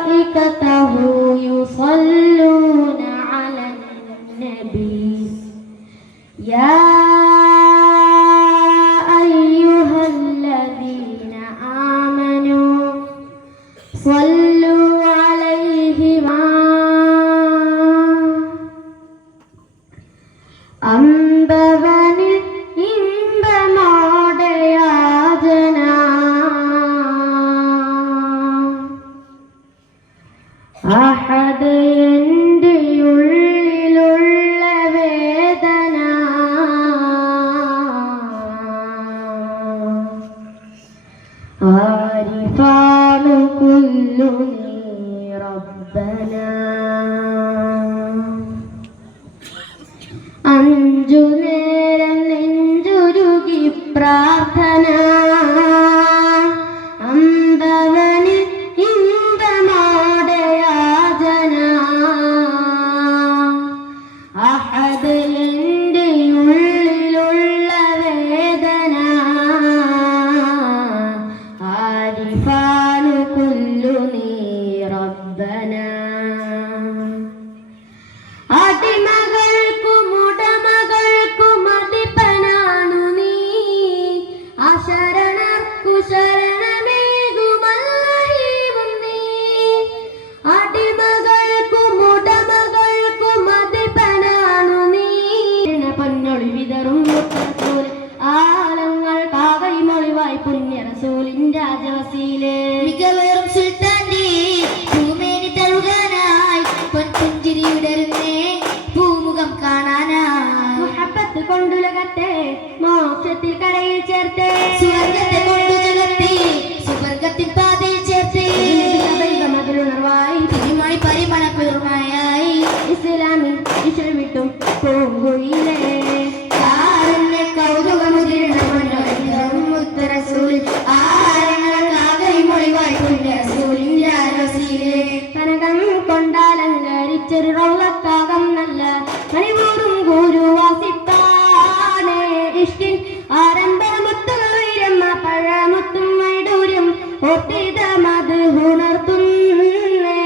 وملائكته يصلون على النبي يا أيها الذين آمنوا صلوا عليه അമ്പവനിൽ ഇമ്പമോടെ യാചന അഹദ് എൻ്റെ ഉള്ളിലുള്ള വേദന ആരിഫാണ് കുല്ലു നീ റബ്ബന അഞ്ചു നേരം നെഞ്ചുരുകി പ്രാർത്ഥന അമ്പവനിൽ ഇമ്പമോടെ യാചന അഹദ് എൻ്റെ ഉള്ളിലുള്ള വേദന ആരിഫാണ് കുല്ലു നീ റബ്ബന മികവേറും സുൽത്താന്റെ പൂമേനി തഴുകാനായി പൊൻപുഞ്ചിരി വിടരുന്നേ പൂമുഖം കാണാനായി മുഹബ്ബത്ത് കൊണ്ടുലകത്തെ മോക്ഷത്തിൽ കരയിൽ ചേർത്തേ സ്വർഗത്തെ കൊണ്ടു ജഗത്തെ സുവർഗത്തിൽ പാതയിൽ ചേർത്തേ മകളുണർവായി തിരുമണി പരിമള കുളിർമയായി ഇസ്ലാമിൽ ഇശൽ വിട്ടും പോകുയിലേ കനകം കൊണ്ടാലങ്കരിച്ചൊരു റൗളത്താകം നല്ല മണിമൂറും ഗുരുവാസിപ്പാനേ ഇഷ്കിൻ ആരംഭമുത്തുയരമ്മ പഴമുത്തും വൈഡൂര്യം ഒത്തിത മത് ഉണർത്തുന്നേ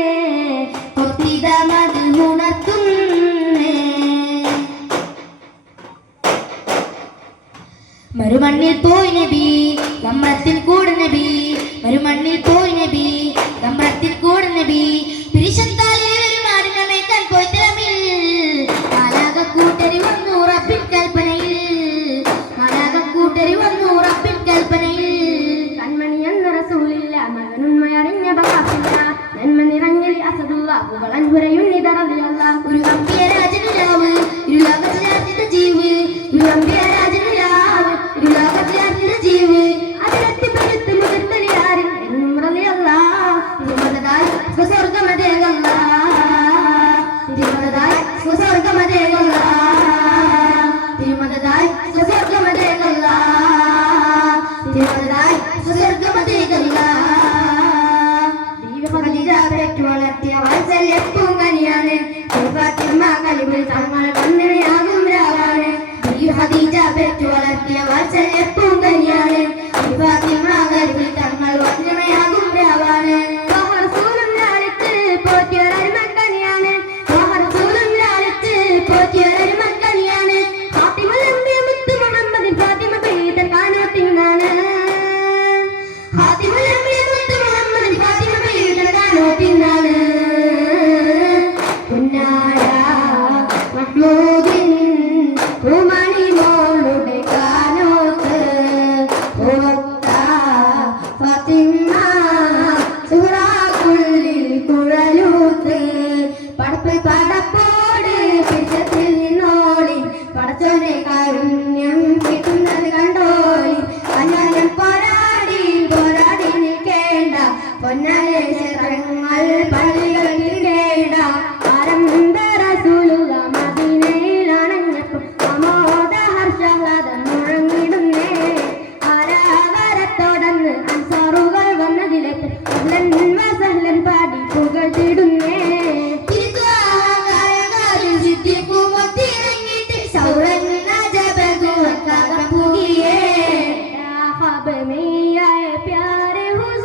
ഒത്തിത മത് ഉണർത്തുന്നേ മരുമണ്ണിൽ പോയി നബി കമ്രത്തിൽ കൂടെ നബി മരുമണ്ണിൽ പോയി നബി കമ്രത്തിൽ കൂടെ നബി പിരിശത്താലിക്കാൻ പോയി തിളമിൽ മാലാകക്കൂട്ടരി വന്നു റബ്ബിൻ കൽപ്പനയിൽ മാലാകക്കൂട്ടരി വന്നു റബ്ബിൻ കൽപ്പനയിൽ കൺമണി എന്ന റസൂലില്ല മകനുന്മയറിഞ്ഞ ബഹാസില്ല നന്മ നിറഞ്ഞലി അസദുള്ള പുകളൻ ഹുരയുന്നിതറിയല്ല ഒരു അമ്പിയ രാജനുലാവ് ഇരുലോകത്ത് രാജിത ജീവ് ഒരു അമ്പിയ രാജനുലാവ് ഇരുലോകത്ത് രാജിത ജീവ് അതിലെത്തി പരുത്ത് മുതിർത്തലിയാരിൽ എന്നും റളിയല്ല തിരുമതതായി സ്വർഗമതേകല്ല തിരുമതതായി സ്വർഗമതേകല്ല തിരുമതതായി സ്വർഗമതേകല്ല തിരുമതതായി സ്വർഗമതേകല്ല ദൈവപതിജാപേറ്റു വളർത്തിയ വാത്സല്യ പൂങ്കനിയാണ് കലിബിൽ തങ്ങൾ വന്നിരയാകും രാവാണ് ദൈവപതിജാപേറ്റു വളർത്തിയ വാത്സല്യ പൂങ്കനിയാണ് കലിബിൽ തങ്ങൾ വന്നിരയാകും രാവാണ് में आए प्यारे हुसैन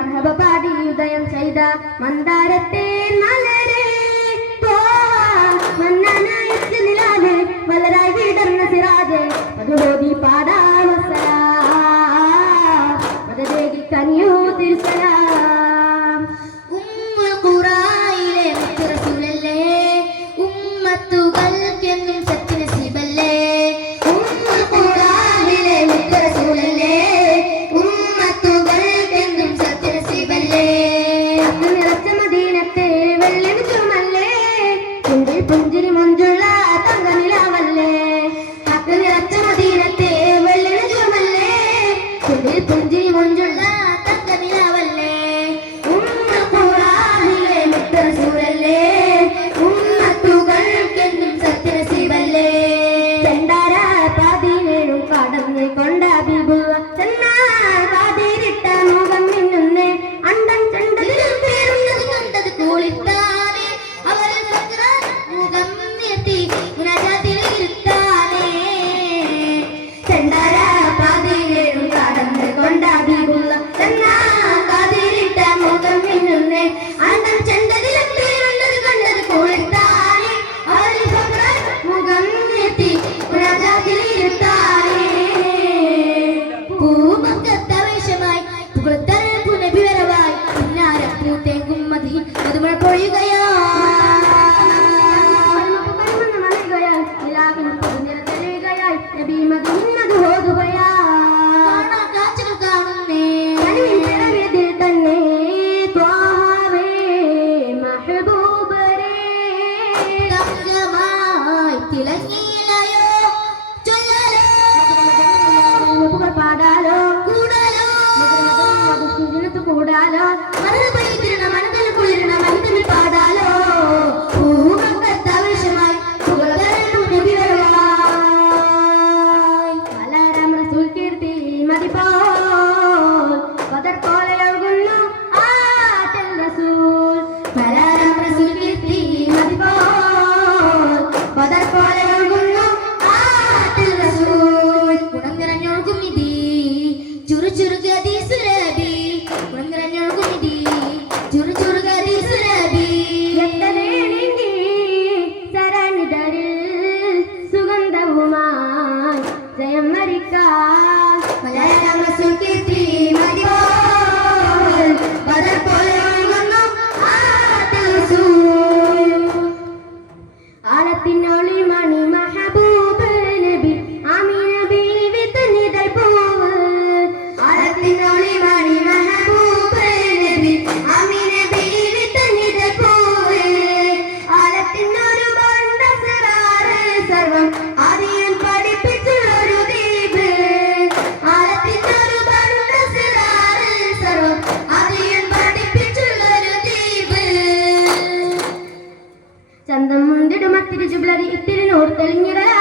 മർഹബ പാടി ഉദയം ചെയ്ത മന്ദാരത്തേൻ മലരെ നിലാതെ മലരായി വിടർന്ന സിറാജെ മധുരോധി പാടാമസലാ മതദേകി കനിയൂ തിരുസലാം. ഉമ്മുൽ ഖുറായിലെ മുത്ത് റസൂലല്ലേ ഉമ്മത്തുകൾക്കെന്നും സത്യനസീബല്ലേ. ഉമ്മുൽ ഖുറാനിലെ മുത്ത് റസൂലല്ലേ ഉമ്മത്തുകൾക്കെന്നും സത്യനസീബല്ലേ. അത് നിറച്ച മദീനത്തെ വെള്ളിടുമല്ലേ ചുണ്ടിൽ പുഞ്ചിരി മൊഞ്ചുള്ള തങ്കനിലാവല്ലേ. അത് നിറച്ച മദീനത്തെ വെള്ളിടുമല്ലേ ചുണ്ടിൽ പുഞ്ചിരി മൊഞ്ചുള്ള തങ്കനിലാവല്ലേ. ഉമ്മുൽ ഖുറാനിലെ മുത്ത് റസൂലല്ലേ ഉമ്മത്തുകൾക്കെന്നും സത്യനസീബല്ലേ. ചെണ്ടാര പതിനേഴും കടന്ന് കൊണ്ട ബിബുവ ചെന്നാൽ പാതിരിട്ട മുഖം മിന്നുന്നേ അണ്ടൻ ചെണ്ടതിലും പേരുള്ളത് കണ്ടത് കൂളിത്താനേ അവരെ സക്രാൻ മുഖം നിർത്തി മുനാജാത്തിൽ ഇരുത്താനേ. ചെണ്ടാര പതിനേഴും കടന്ന് കൊണ്ട ബിബുവ ചെന്നാൽ പാതിരിട്ട മുഖം മിന്നുന്നേ അണ്ടൻ ചെണ്ടതിലും പേരുള്ളത് കണ്ടത് കുളിത്താനേ അവരിൽ സക്രാൻ മുഖം നിർത്തി മുനാജാത്തിൽ ഇരുത്താനേ. പൂമക്കത്തവേഷമായി പുകഴ്ത്തൽ പുനഃവിവരവായി പിന്നാരം പൂത്തേങ്കും മതി മധുമഴ പൊഴിയുകയാ. കാണാ കാഴ്ചകൾ കാണുന്നേ തങ്കമായി തിളങ്ങിയിലയോ ചൊല്ലലോ പാടാലോ കൂടലോ കൂടാലോ മനസ്സിലിരുന്ന മനസ്സിൽ കുളിരുന്ന മനസ്സിൽ പാടാലോ. പൂമക്കത്തവേഷമായി പുകഴ്ത്തൽ പുനഃവിവരവായി മലരം റസൂൽ കീർത്തി മതിപോൽ ബദർ കോലയൊഴുകുന്നു ആറ്റൽ റസൂൽ. മലരം റസൂൽ കീർത്തി മതിപോൽ ബദർ പോലെയൊഴുകുന്നു ആറ്റൽ റസൂൽ. ഗുണം നിറഞ്ഞൊഴുകും നിധി ചുറുചുറുകതി സുരഭി. ഗുണം നിറഞ്ഞൊഴുകും നിധി ചുറുചുറുകതി സുരഭി. എത്തവേണമെങ്കിൽ സരണിതരിൽ സുഗന്ധവുമായി ജയം വരിക്കാൻ. മലരം റസൂൽ കീർത്തി മതിപോൽ ബദർ പോലെയൊഴുകുന്നു ആറ്റൽ റസൂൽ. ആലത്തിനൊളി മണി മഹബൂബ് നബി ആമിന ബീവി തന്നിതൾ പൂവ്. ആലത്തിനൊളി മണി മെഹബൂബ് നബി ആമിന ബീവി തന്നിതൾ പൂവ്. ആലത്തിനൊരു ബന്ധസിറാറ് സർവം ആദിയൻ പഠിപ്പിച്ചുള്ളൊരു ദ്വീപ്. ആലത്തിനൊരു ബന്ധസിറാറ് സർവം ആദിയൻ പഠിപ്പിച്ചുള്ളൊരു ദ്വീപ്. ചന്തം മുണ്ടിടുമത്തിരി ജുബ്ലരി ഇത്തിരി നൂർ തെളിഞ്ഞിടലാ.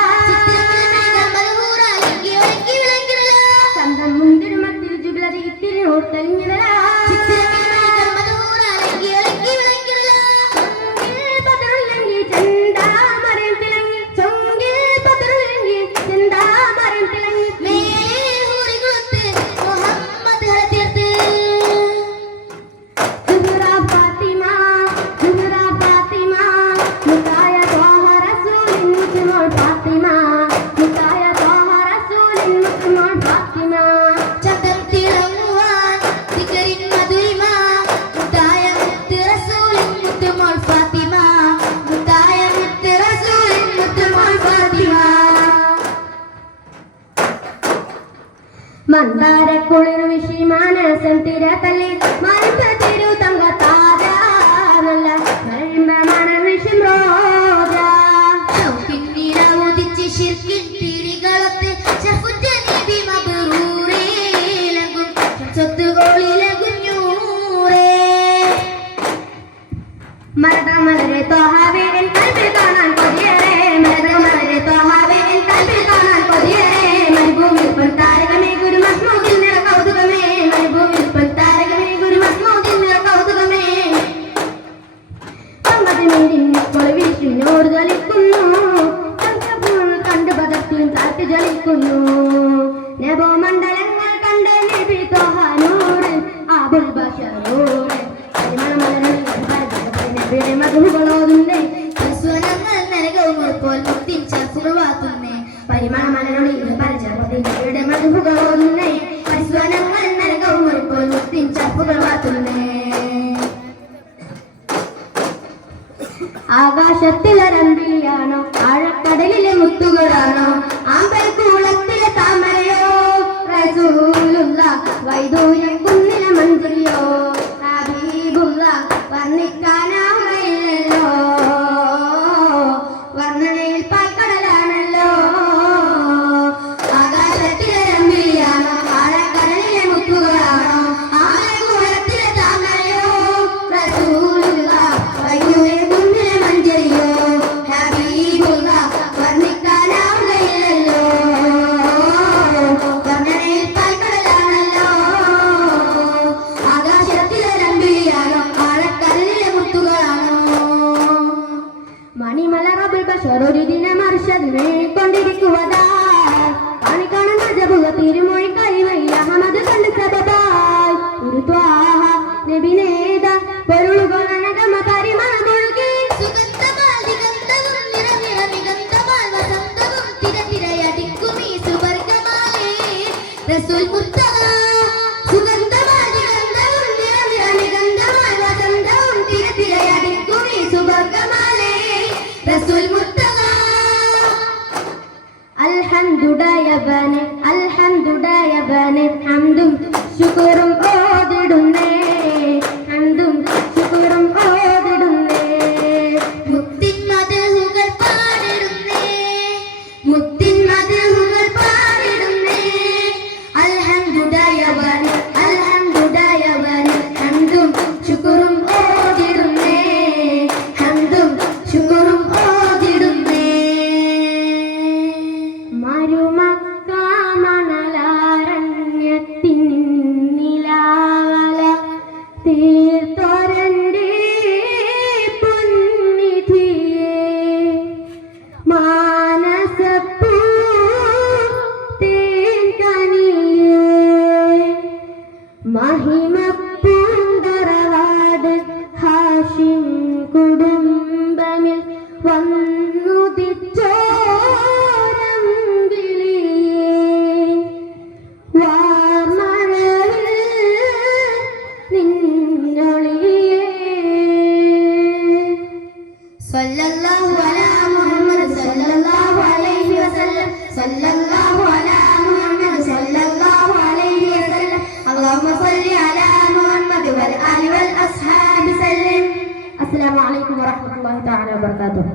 ചന്തം മുണ്ടിടുമത്തിരി ജുബ്ലരി ഇത്തിരി നൂർ തെളിഞ്ഞിടലാ. പതിനെങ്കിൽ ചെന്താമരം തിളങ്ങി ചൊങ്കിൽ പതിനെങ്കിൽ ചെന്താമരം തിളങ്ങി. സുഹ്റാ ഫാത്തിമ സുഹ്റാ ഫാത്തിമ മുത്തായ ത്വാഹ റസൂലിൻ മുത്തുമോൾ ഫാത്തിമ. മുത്തായ ത്വാഹ റസൂലിൻ മുത്തുമോൾ ഫാത്തിമ. മന്ദാര കുളിർ വിഷി മാനസം തിര തല്ലി മൽപ്പത്തിരു തങ്ക താര നല്ല മഴ മണ വിഷും റോജ. മരത മലരെ തോഹാവേ എൻ കൽബിൽ കാണാൻ കൊതിയേറെ. മരത മലരെ തോഹാവേ എൻ കൽബിൽ കാണാൻ കൊതിയേറെ. മരുഭൂമിയിൽ പൊൻതാരകമേ ഗുരു മഹ്മൂദിൽ നിറ കൗതുകമേ. മരുഭൂമിയിൽ പൊൻതാരകമേ ഗുരു മഹ്മൂദിൽ നിറ കൗതുകമേ. പമ്പതിനോട് വീശിനോട് ജ്വലിക്കുന്നു കണ്ടു പകർത്തിയും താത്തി ജ്വലിക്കുന്നു. നഭോമണ്ഡലങ്ങൾ കണ്ട നബി തോഹാനോട് ആബുൽ ബഷ ബശറൂനെ പരിമളമലരൊളികൾ പരതത്തിൽ നബിയുടെ മധുകളോതുന്നേ സ്വനങ്ങൾ നരകവും ഉറപ്പോൾ മുത്തിൻ ചർപ്പുകൾ വാത്തുന്നേ പരിമളമലരൊളികൾ പരതത്തിൽ നബിയുടെ മധുകളോതുന്നേ സ്വനങ്ങൾ നരകവും ഉറപ്പോൾ മുത്തിൻ ചർപ്പുകൾ വാത്തുന്നേ ആകാശത്തിലരമ്പിളിയാണോ ആഴക്കടലിലെ മുത്തുകളാണോ ആമ്പൽക്കൂളത്തിലെ താമരയോ റസൂലുള്ള വൈദൂര്യം കുന്നിലെ മന്ത്രിയോ ഹബീബുള്ള വർണ്ണിക്കാനാവുകയില്ലല്ലോ വർണ്ണനയിൽ പാൽക്കടലാണല്ലോ ആകാശത്തിലരമ്പിളിയാണോ ആഴക്കടലിലെ മുത്തുകളാണോ ആമ്പൽക്കൂളത്തിലെ താമരയോ റസൂലുള്ള വൈദൂര്യം ഒരു ദിനം അർഷദിനെ കൊണ്ടിരിക്കുവതാ കാണിക്കണം നജബുക തിരുമൊഴി കൈവയിൽ അഹമ്മദ് കണ്ട് സബബായി ഒരു ത്വാഹ നബിനേത പൊരുളുകൾ അനഗമ പരിമളമൊഴുകി സുഗന്ധമാൽ ദിഗന്ധവും നിറനിറമിഗന്ധമാൽ വസന്തവും തിരതിരയടിക്കുമീ സുവർഗമാലേ റസൂൽ മുർത്തഖ സുഗന്ധമാൽ ദിഗന്ധവും നിറനിറമിഗന്ധമാൽ വസന്തവും തിരതിരയടിക്കുമീ സുവർഗമാലേ റസൂൽ മുർത്തഖ അൽഹംദുലില്ലാഹി ഹംദും ശുക്റും ഓതിടുന്നേ ഹംദും ശുക്റും ഓതിടുന്നേ മുത്തിൻ മദ്ഹുകൾ പാടിടുന്നേ മുത്തിൻ മദ്ഹുകൾ പാടിടുന്നേ അൽഹംദുലില്ലാഹി ഹംദും ശുക്റും ഓതിടുന്നേ ഹംദും ശുക്റും ഓതിടുന്നേ മരുമക്കാമണലാരണ്യത്തിൻ നിലാവല തീർത്തൊരന്റെ പൊന്നിധിയേ മാനസപ്പൂ തേൻകനിയേ മഹിമപ്പൂന്തറവാട് ഹാഷിം കുടുംബമിൽ വന്നുദിച്ചോ സല്ലല്ലാഹു അലാ മുഹമ്മദ് സല്ലല്ലാഹു അലൈഹി വസല്ലം സല്ലല്ലാഹു അലാ മുഹമ്മദ് സല്ലല്ലാഹു അലൈഹി വസല്ലം അല്ലാഹുമ്മ സല്ലി അലാ മുഹമ്മദ് വൽ ആലി വൽ അസ്ഹാബി സല്ലം. അസ്സലാമു അലൈക്കും വറഹ്മത്തുള്ളാഹി തആല വബറകാതുഹു.